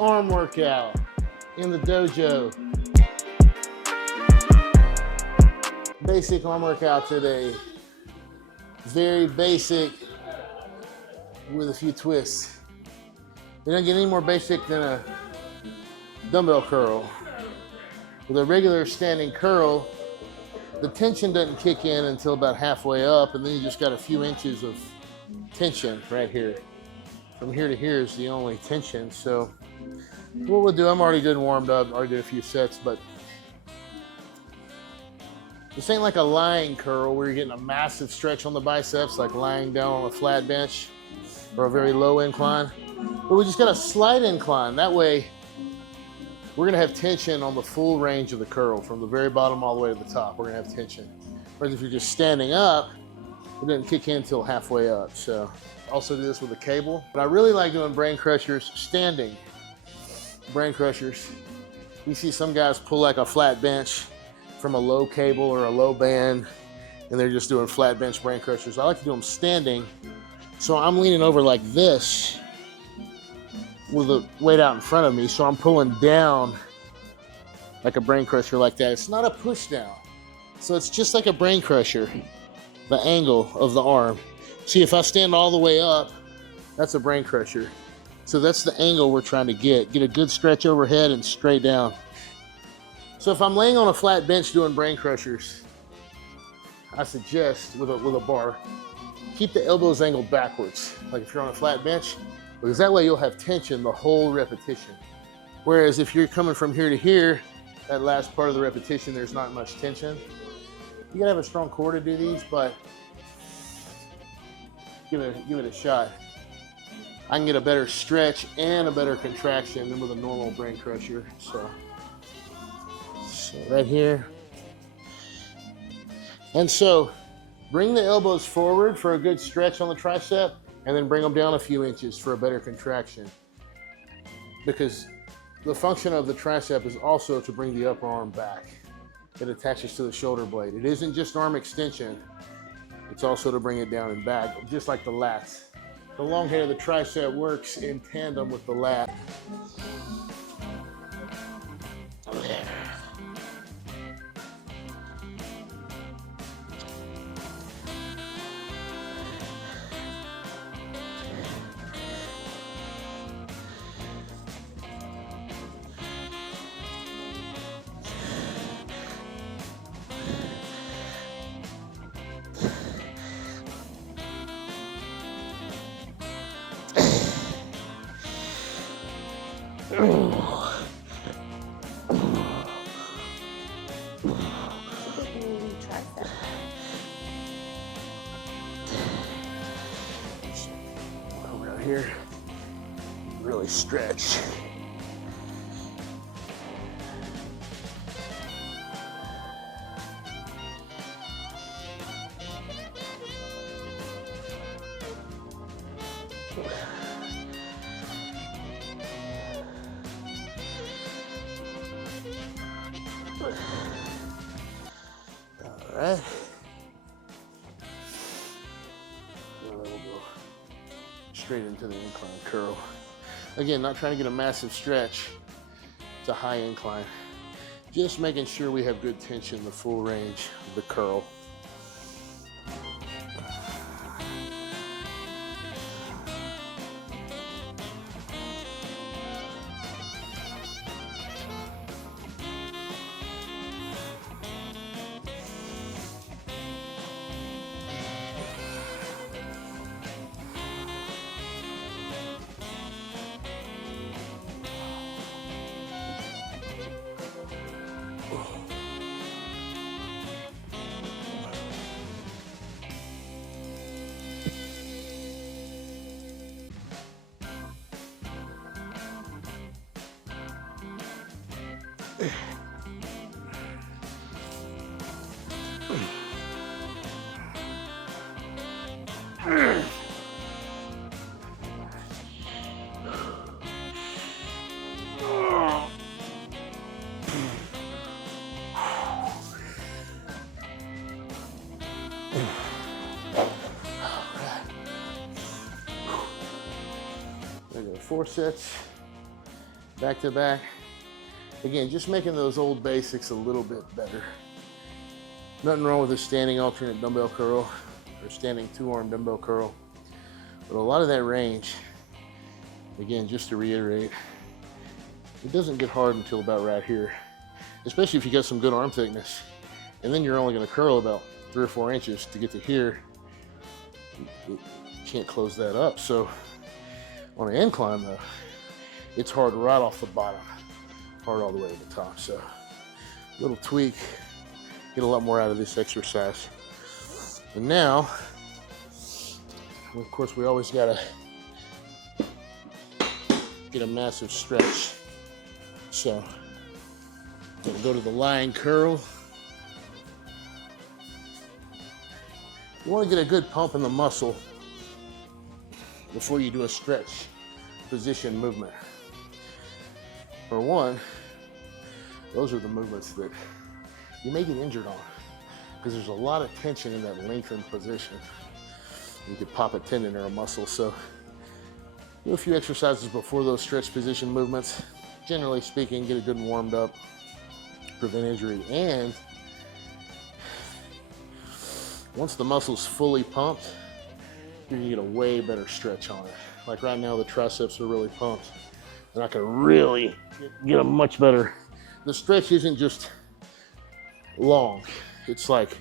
arm workout in the dojo. Basic arm workout today. Very basic with a few twists. You don't get any more basic than a dumbbell curl. With a regular standing curl, the tension doesn't kick in until about halfway up, and then you just got a few inches of tension right here. From here to here is the only tension. So what we'll do, I'm already good and warmed up, already did a few sets, but this ain't like a lying curl where you're getting a massive stretch on the biceps, like lying down on a flat bench or a very low incline. But we just got a slight incline. That way, we're gonna have tension on the full range of the curl, from the very bottom all the way to the top. We're gonna have tension. Whereas if you're just standing up, it doesn't kick in until halfway up. So also do this with a cable. But I really like doing brain crushers standing. Brain crushers. You see some guys pull like a flat bench from a low cable or a low band, and they're just doing flat bench brain crushers. I like to do them standing. So I'm leaning over like this with the weight out in front of me. So I'm pulling down like a brain crusher like that. It's not a push down. So it's just like a brain crusher, the angle of the arm. See, if I stand all the way up, that's a brain crusher. So that's the angle we're trying to get. Get a good stretch overhead and straight down. So if I'm laying on a flat bench doing brain crushers, I suggest with a bar, keep the elbows angled backwards, like if you're on a flat bench, because that way you'll have tension the whole repetition. Whereas if you're coming from here to here, that last part of the repetition, there's not much tension. You gotta have a strong core to do these, but give it a shot. I can get a better stretch and a better contraction than with a normal brain crusher. So right here. And so bring the elbows forward for a good stretch on the tricep, and then bring them down a few inches for a better contraction. Because the function of the tricep is also to bring the upper arm back. It attaches to the shoulder blade. It isn't just arm extension, it's also to bring it down and back, just like the lats. The long head of the tricep works in tandem with the lat. Over out here, really stretch. All right. Now we'll go straight into the incline curl. Again, not trying to get a massive stretch. It's a high incline. Just making sure we have good tension the full range of the curl. There we go, 4 sets. back to back. Again, just making those old basics a little bit better. Nothing wrong with a standing alternate dumbbell curl or standing 2-arm dumbbell curl. But a lot of that range, again, just to reiterate, it doesn't get hard until about right here, especially if you got some good arm thickness. And then you're only going to curl about 3 or 4 inches to get to here. You can't close that up. So on an incline though, it's hard right off the bottom, hard all the way to the top. So little tweak, get a lot more out of this exercise. And now, of course, we always gotta get a massive stretch. So I'm gonna go to the lying curl. You want to get a good pump in the muscle before you do a stretch position movement. For one, those are the movements that you may get injured on because there's a lot of tension in that lengthened position. You could pop a tendon or a muscle. So do a few exercises before those stretch position movements. Generally speaking, get it good and warmed up, prevent injury. And once the muscle's fully pumped, you're gonna get a way better stretch on it. Like right now, the triceps are really pumped. And I can really get a much better. The stretch isn't just long. It's like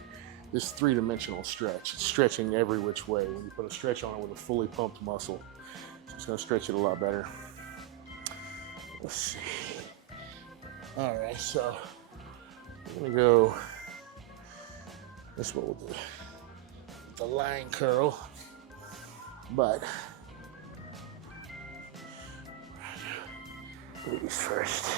this 3-dimensional stretch. It's stretching every which way. When you put a stretch on it with a fully pumped muscle, it's gonna stretch it a lot better. Let's see. All right, so I'm gonna go, that's what we'll do. The lying curl, but these first.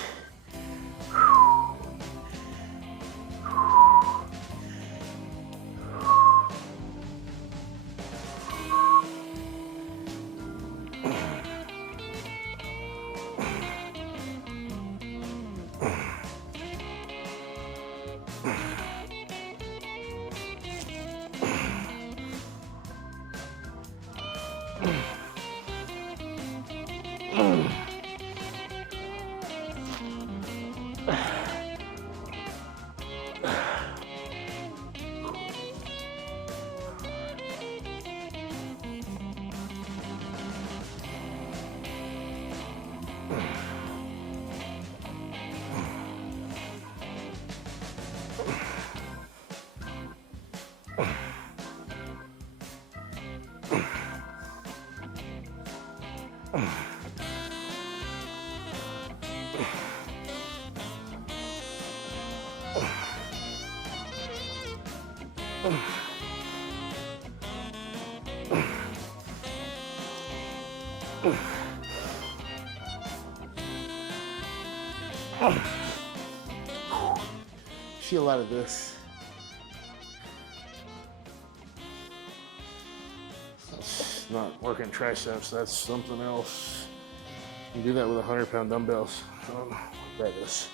See a lot of this. That's not working triceps, that's something else. You do that with 100-pound dumbbells. I don't know what that is.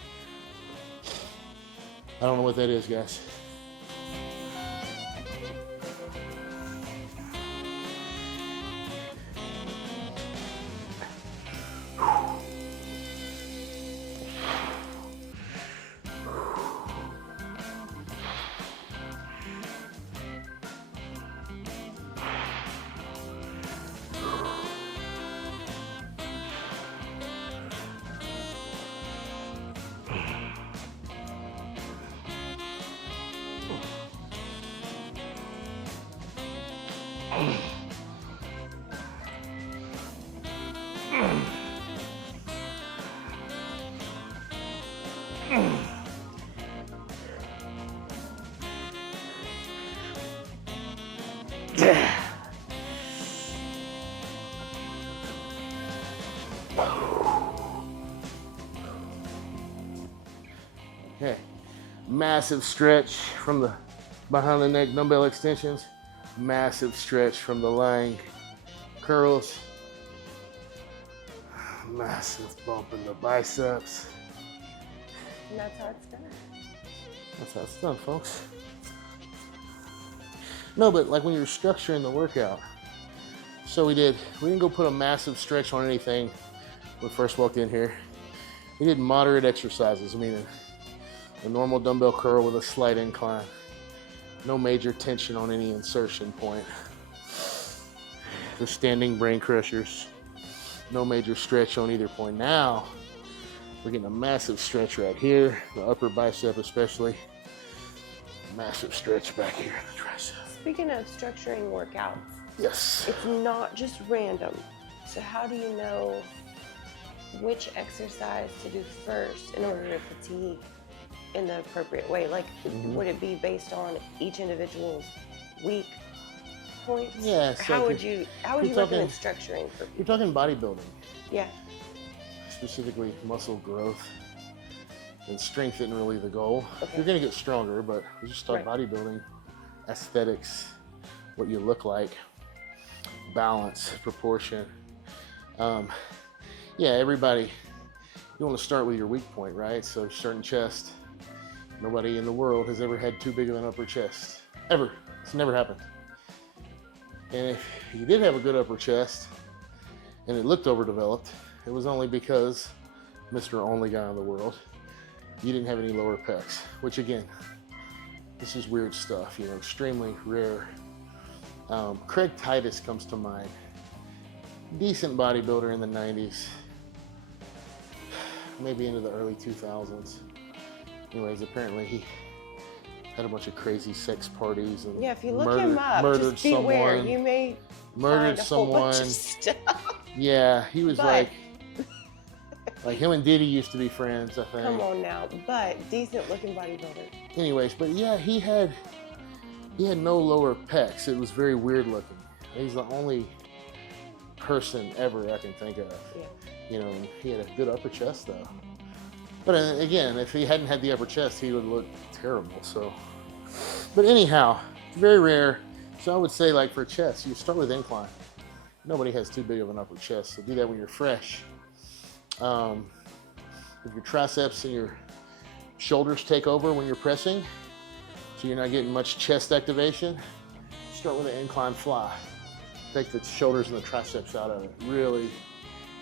I don't know what that is, guys. Okay, massive stretch from the behind the neck dumbbell extensions, massive stretch from the lying curls, massive bump in the biceps. And that's how it's done. That's how it's done, folks. No, but like when you're structuring the workout. So we didn't go put a massive stretch on anything when we first walked in here. We did moderate exercises, meaning a normal dumbbell curl with a slight incline. No major tension on any insertion point. The standing brain crushers. No major stretch on either point. Now, we're getting a massive stretch right here, the upper bicep especially. Massive stretch back here in the tricep. Speaking of structuring workouts, Yes. it's not just random. So how do you know which exercise to do first in order to fatigue in the appropriate way? Like, would it be based on each individual's weak points? Yeah. So how would you recommend structuring for people? You're talking bodybuilding. Yeah. Specifically muscle growth. And strength isn't really the goal. Okay. You're gonna get stronger, but we just talk Right. bodybuilding, aesthetics, what you look like, balance, proportion. Yeah, everybody, you want to start with your weak point, right? So starting chest. Nobody in the world has ever had too big of an upper chest. Ever. It's never happened. And if you did have a good upper chest and it looked overdeveloped, it was only because Mr. Only Guy in the world, you didn't have any lower pecs, which again, this is weird stuff, you know, extremely rare. Craig Titus comes to mind. Decent bodybuilder in the 90s, maybe into the early 2000s. Anyways, apparently he had a bunch of crazy sex parties and Yeah, if you look him up, just beware. You may murdered find a whole bunch someone. of stuff. Yeah, he was But- like him and Diddy used to be friends, I think. Come on now, but decent looking bodybuilder. Anyways, but yeah, he had no lower pecs. It was very weird looking. He's the only person ever I can think of. Yeah. You know, he had a good upper chest though. But again, if he hadn't had the upper chest, he would look terrible. So, but anyhow, it's very rare. So I would say, like for chest, you start with incline. Nobody has too big of an upper chest, so do that when you're fresh. If your triceps and your shoulders take over when you're pressing, so you're not getting much chest activation, start with an incline fly. Take the shoulders and the triceps out of it. Really,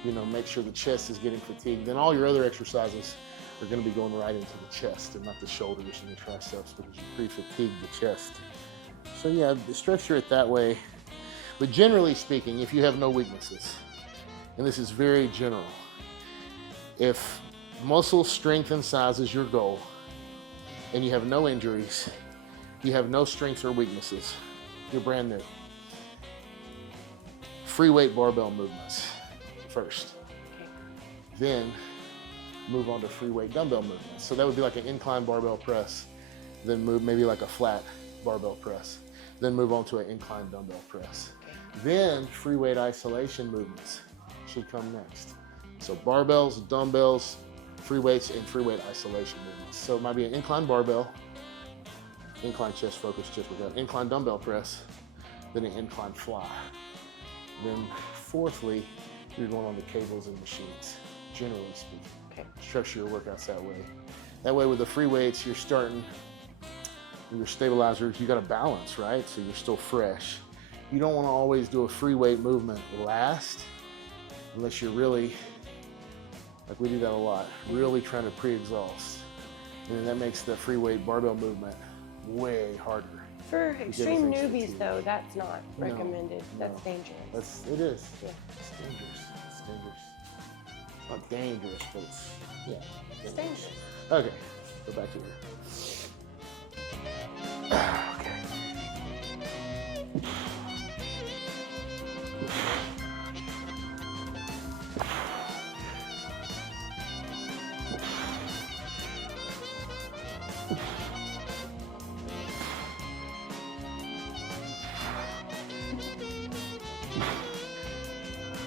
you know, make sure the chest is getting fatigued. Then all your other exercises are going to be going right into the chest and not the shoulders and the triceps because you pre-fatigued the chest. So yeah, structure it that way. But generally speaking, if you have no weaknesses, and this is very general, if muscle strength and size is your goal, and you have no injuries, you have no strengths or weaknesses, you're brand new. Free weight barbell movements first. Then move on to free weight dumbbell movements. So that would be like an incline barbell press, then move maybe like a flat barbell press, then move on to an incline dumbbell press. Then free weight isolation movements should come next. So barbells, dumbbells, free weights, and free weight isolation movements. So it might be an incline barbell, incline chest focus, chest workout, incline dumbbell press, then an incline fly. Then fourthly, you're going on the cables and machines, generally speaking. Okay. Structure your workouts that way. That way with the free weights, you're starting, your stabilizers, you got a balance, right? So you're still fresh. You don't want to always do a free weight movement last, unless you're really, like we do that a lot, really trying to pre-exhaust. And then that makes the free weight barbell movement way harder. For extreme everything's newbies fatigued. though, that's not No, recommended. That's no. dangerous. It is. Yeah. It's dangerous. It's dangerous. It's not dangerous, but it's, yeah. It's dangerous. Okay, go back to here. Okay.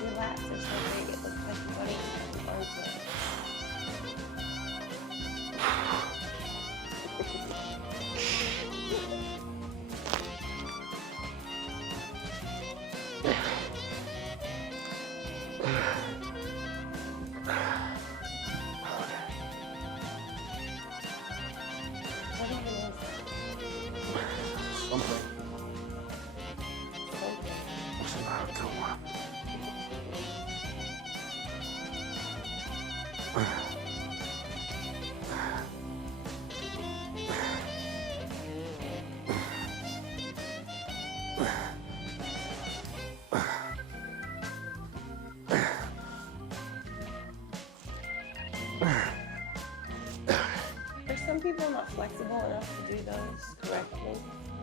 Your lats are so big, it looks like you don't even have the arms left. What even is Something. that? Something.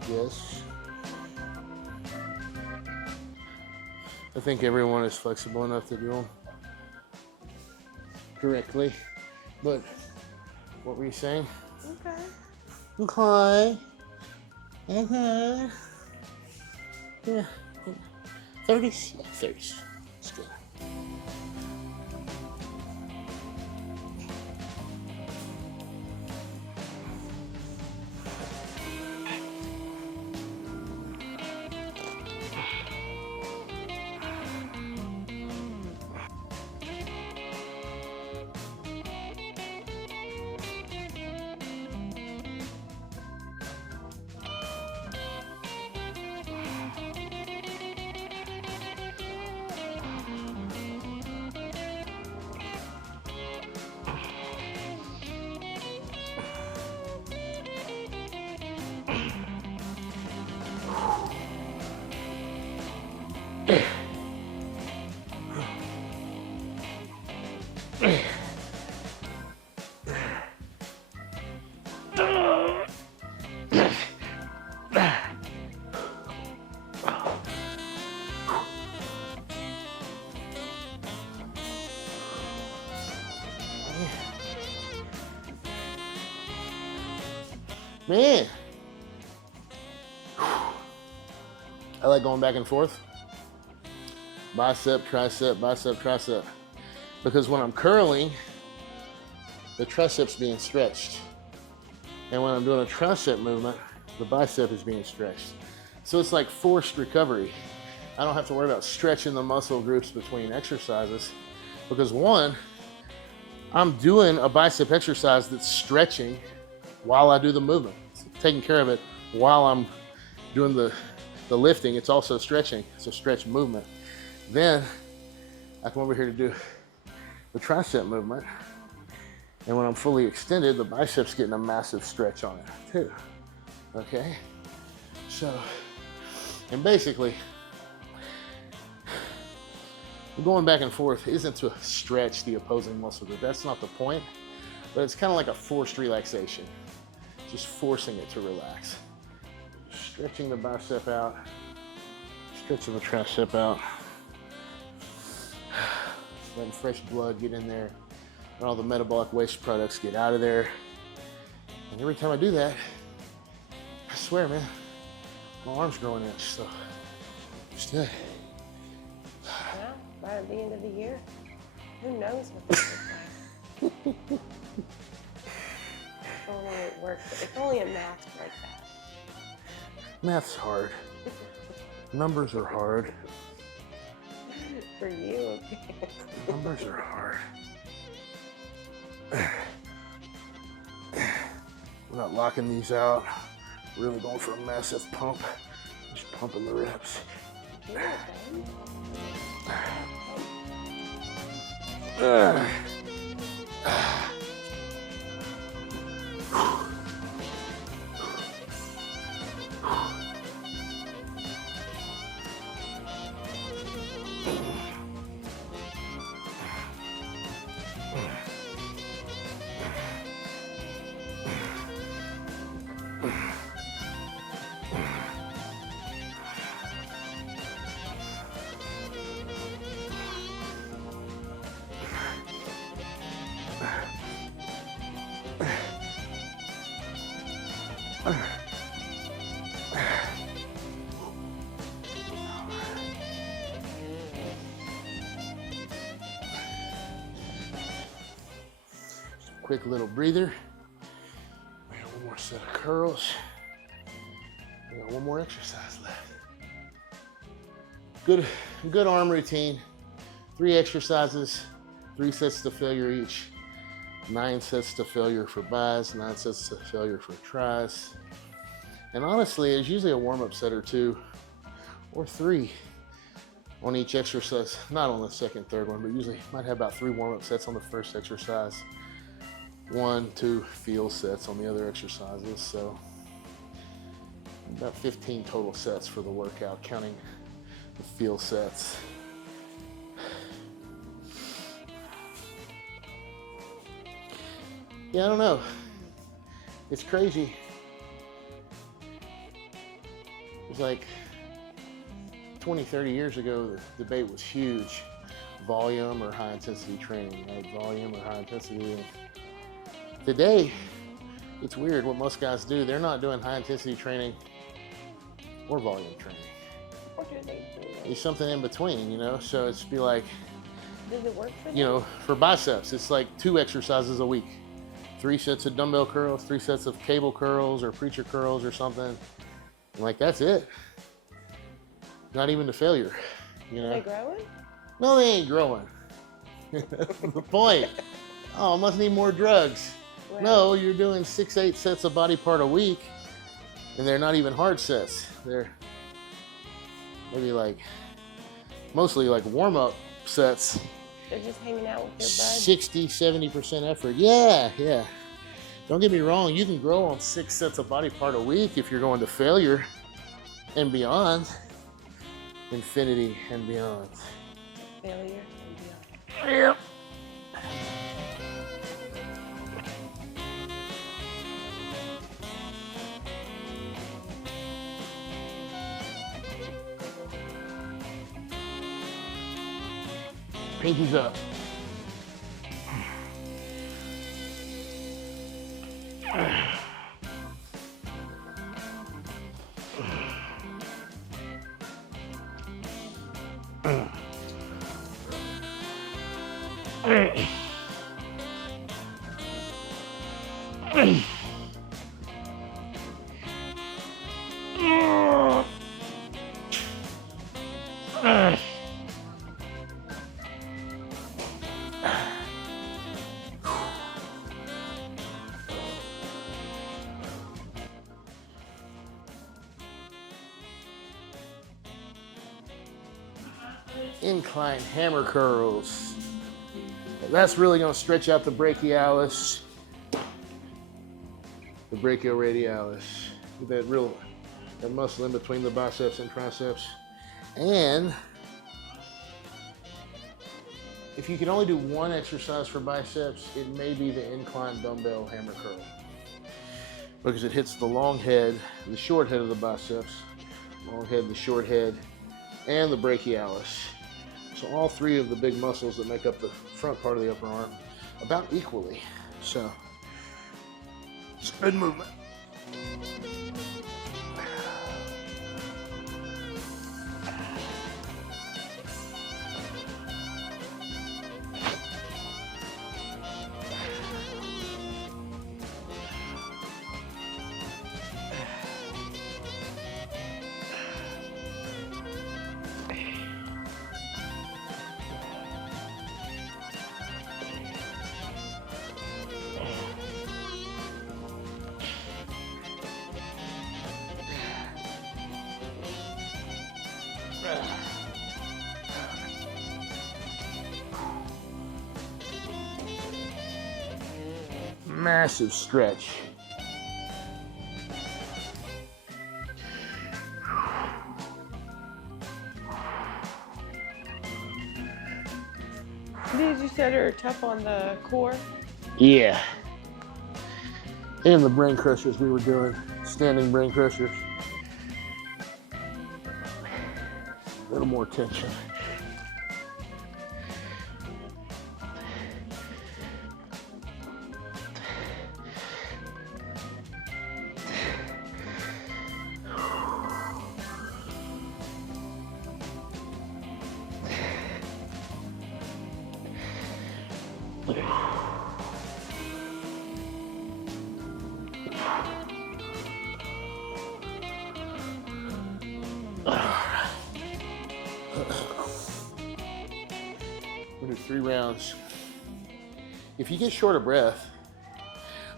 Yes. I think everyone is flexible enough to do them correctly. But what were you saying? Okay. Okay. Okay. Yeah. 30s? Yeah, 30s. That's good. Man, I like going back and forth. Bicep, tricep, bicep, tricep. Because when I'm curling, the tricep's being stretched. And when I'm doing a tricep movement, the bicep is being stretched. So it's like forced recovery. I don't have to worry about stretching the muscle groups between exercises because one, I'm doing a bicep exercise that's stretching while I do the movement. It's taking care of it while I'm doing the lifting. It's also stretching. It's a stretch movement. Then I come over here to do the tricep movement. And when I'm fully extended, the bicep's getting a massive stretch on it too. Okay? So, and basically, going back and forth isn't to stretch the opposing muscle group. That's not the point. But it's kind of like a forced relaxation. Just forcing it to relax. Stretching the bicep out, stretching the tricep out. Letting fresh blood get in there, and all the metabolic waste products get out of there. And every time I do that, I swear, man, my arm's growing an inch, so just that. Yeah, by the end of the year, who knows what this looks like. If only it worked. If only it mathed like that. Math's hard. Numbers are hard. For you. Numbers are hard. We're not locking these out. We're really going for a massive pump. Just pumping the reps. Quick little breather. We got one more set of curls. We got one more exercise left. Good arm routine. 3 exercises, 3 sets to failure each. 9 sets to failure for bis, 9 sets to failure for tris. And honestly, there's usually a warm-up set or 2 or 3 on each exercise. Not on the second, third one, but usually might have about 3 warm-up sets on the first exercise. 1, 2 feel sets on the other exercises. So about 15 total sets for the workout, counting the feel sets. Yeah, I don't know. It's crazy. It's like 20, 30 years ago, the debate was huge. Volume or high intensity training, right? Volume or high intensity. And today, it's weird what most guys do. They're not doing high intensity training or volume training. What do they do? It's something in between, you know? So it's be like, Does it work for them? you know, for biceps, it's like 2 exercises a week. 3 sets of dumbbell curls, 3 sets of cable curls or preacher curls or something. And like, that's it. Not even to failure, you know? Are they growing? No, they ain't growing. That's the point. Oh, I must need more drugs. Right. No, you're doing 6, 8 sets of body part a week, and they're not even hard sets. They're maybe like, mostly like warm-up sets. They're just hanging out with their buds. 60, 70% effort. Yeah, yeah. Don't get me wrong, you can grow on 6 sets of body part a week if you're going to failure and beyond. Infinity and beyond. Failure and beyond. Yep. Pinkies up. Incline hammer curls. That's really going to stretch out the brachialis, the brachioradialis, that muscle in between the biceps and triceps. And if you can only do one exercise for biceps, it may be the incline dumbbell hammer curl, because it hits the long head, the short head of the biceps, long head, the short head, and the brachialis. So all 3 of the big muscles that make up the front part of the upper arm about equally. So it's good movement. Massive stretch. These you said are tough on the core? Yeah. And the brain crushers we were doing, standing brain crushers. A little more tension. We'll do 3 rounds. If you get short of breath,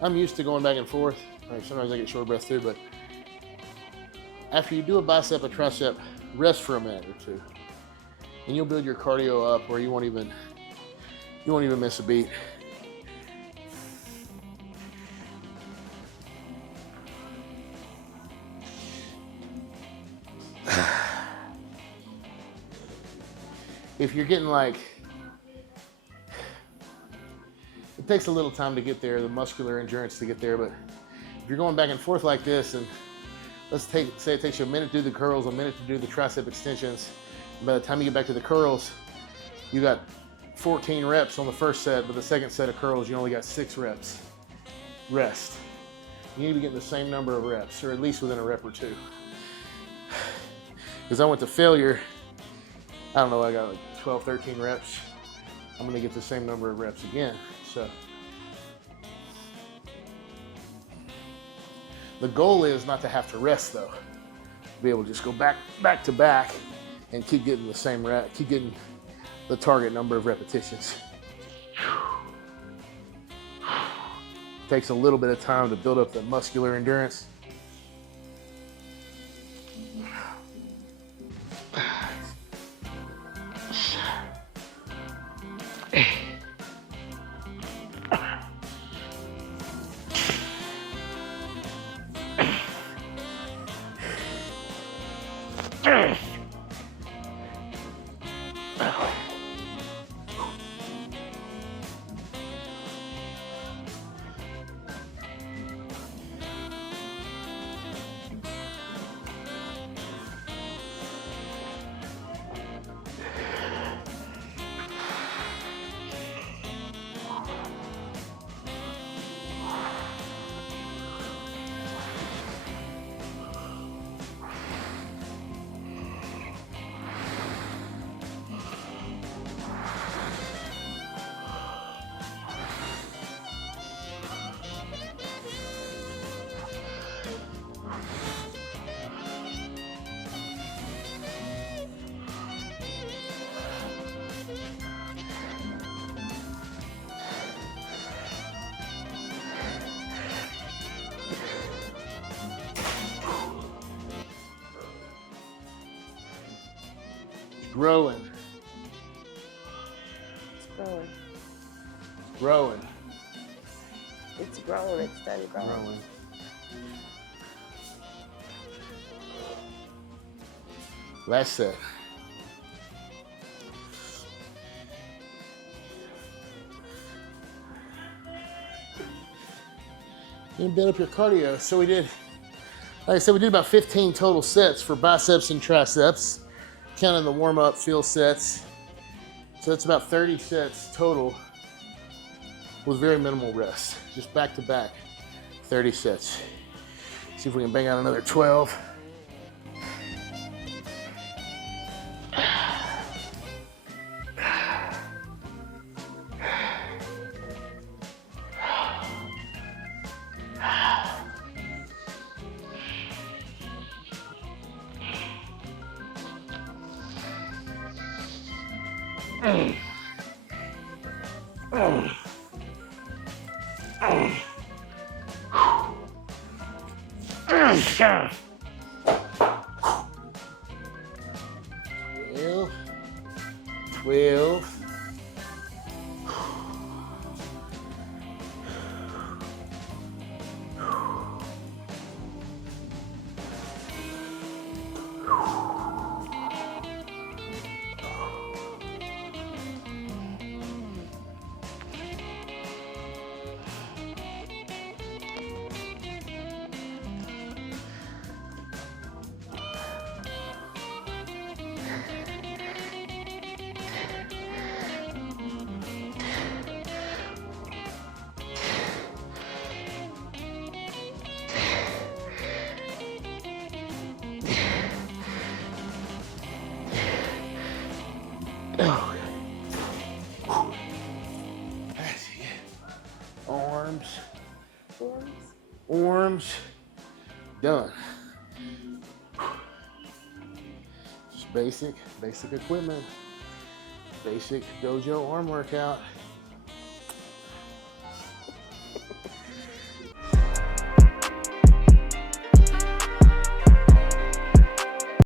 I'm used to going back and forth. Right, sometimes I get short of breath too, but after you do a bicep, a tricep, rest for a minute or 2, and you'll build your cardio up where you won't even miss a beat. If you're getting like, it takes a little time to get there, the muscular endurance to get there, but if you're going back and forth like this and let's say it takes you a minute to do the curls, a minute to do the tricep extensions. By the time you get back to the curls, you got 14 reps on the first set, but the second set of curls, you only got 6 reps. Rest. You need to be getting the same number of reps, or at least within a rep or two. Because I went to failure, I don't know, I got like 12, 13 reps. I'm gonna get the same number of reps again. So the goal is not to have to rest though. Be able to just go back to back and keep getting the same rep, keep getting the target number of repetitions. Takes a little bit of time to build up the muscular endurance. Growing. It's growing. Growing. It's growing. It's done growing. Growing. Last set. You build up your cardio. So we did, like I said, we did about 15 total sets for biceps and triceps, counting the warm-up field sets. So that's about 30 sets total with very minimal rest. Just back to back, 30 sets. See if we can bang out another 12. Arms, done. Just basic equipment, basic dojo arm workout.